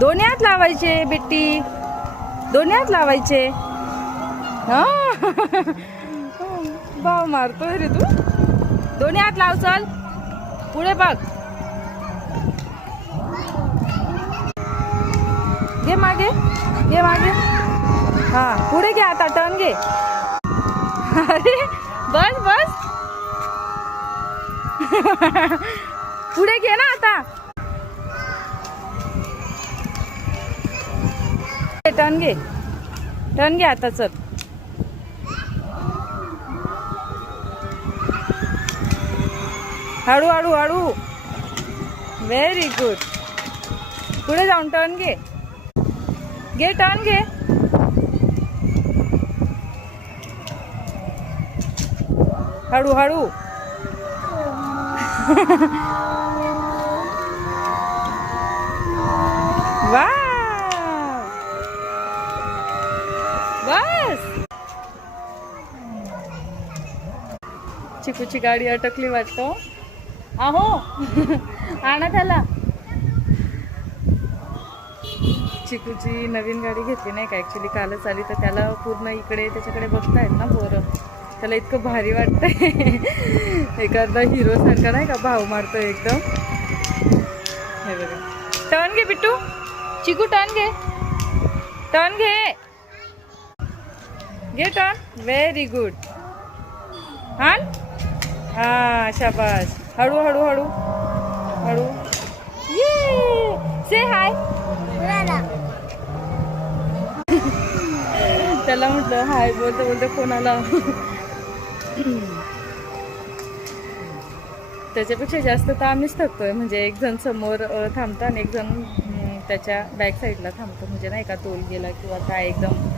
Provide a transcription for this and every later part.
दोन्ही हात लावायचे बिट्टी, दोन्ही हात लावायचे. हा भाव मारतोय रे तू. दोन्ही हात लाव, चल पुढे बघ. घे मागे, घे मागे. हा पुढे घे, आता टर्न घे. अरे बस बस. पुढे घे ना आता. टर्न घे, टर्न घे आता, चल. हळू हळू हळू. Very good. पुढे जाऊन टर्न घे, घे टर्न घे. हळू हळू. वा बस. चिकूची गाडी अटकली वाटतो. आहो आणा त्याला. चिकूची नवीन गाडी घेतली नाही का, ॲक्च्युली कालच आली, तर त्याला पूर्ण इकडे त्याच्याकडे बघतायत ना पोरं. त्याला इतकं भारी वाटतंय. एखादा हिरो सारखा नाही का भाव मारतोय एकदम. हे बघा. टर्न घे बिट्टू. चिकू टर्न घे, टर्न घे, घे टर्न. Very good. हा हा शाबास. हळू हळू हळू हळू. ये से हाय. त्याला म्हटलं हाय बोलतो बोलतो कोणाला. त्याच्यापेक्षा जास्त तर आम्हीच थकतोय. म्हणजे एक जण समोर थांबतो आणि एक जण त्याच्या बॅक साईडला थांबतो. म्हणजे नाही का तोल गेला किंवा काय, एकदम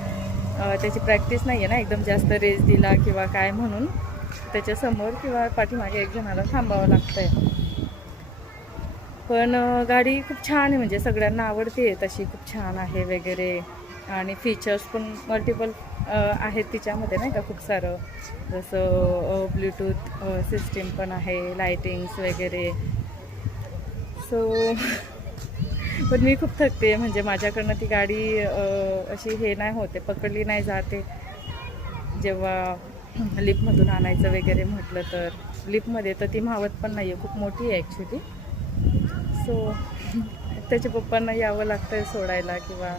त्याची प्रॅक्टिस नाही आहे ना एकदम जास्त रेस दिला किंवा काय, म्हणून त्याच्या समोर किंवा पाठीमागे एक जणाला थांबावं लागतंय. पण गाडी खूप छान आहे, म्हणजे सगळ्यांना आवडते तशी. खूप छान आहे वगैरे. आणि फीचर्स पण मल्टिपल आहेत तिच्यामध्ये नाही का, खूप सारं. जसं ब्लूटूथ सिस्टीम पण आहे, लायटिंग्स वगैरे. सो पण मी खूप थकते. म्हणजे माझ्याकडनं ती गाडी अशी हे नाही होते, पकडली नाही जाते. जेव्हा लिफ्टमधून आणायचं वगैरे म्हटलं तर लिफ्टमध्ये तर ती मावत पण नाही आहे, खूप मोठी आहे ॲक्च्युली. सो त्याच्या पप्पांना यावं लागतं आहे सोडायला किंवा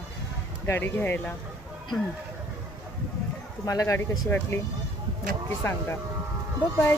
गाडी घ्यायला. तुम्हाला गाडी कशी वाटली नक्की सांगा. बाय.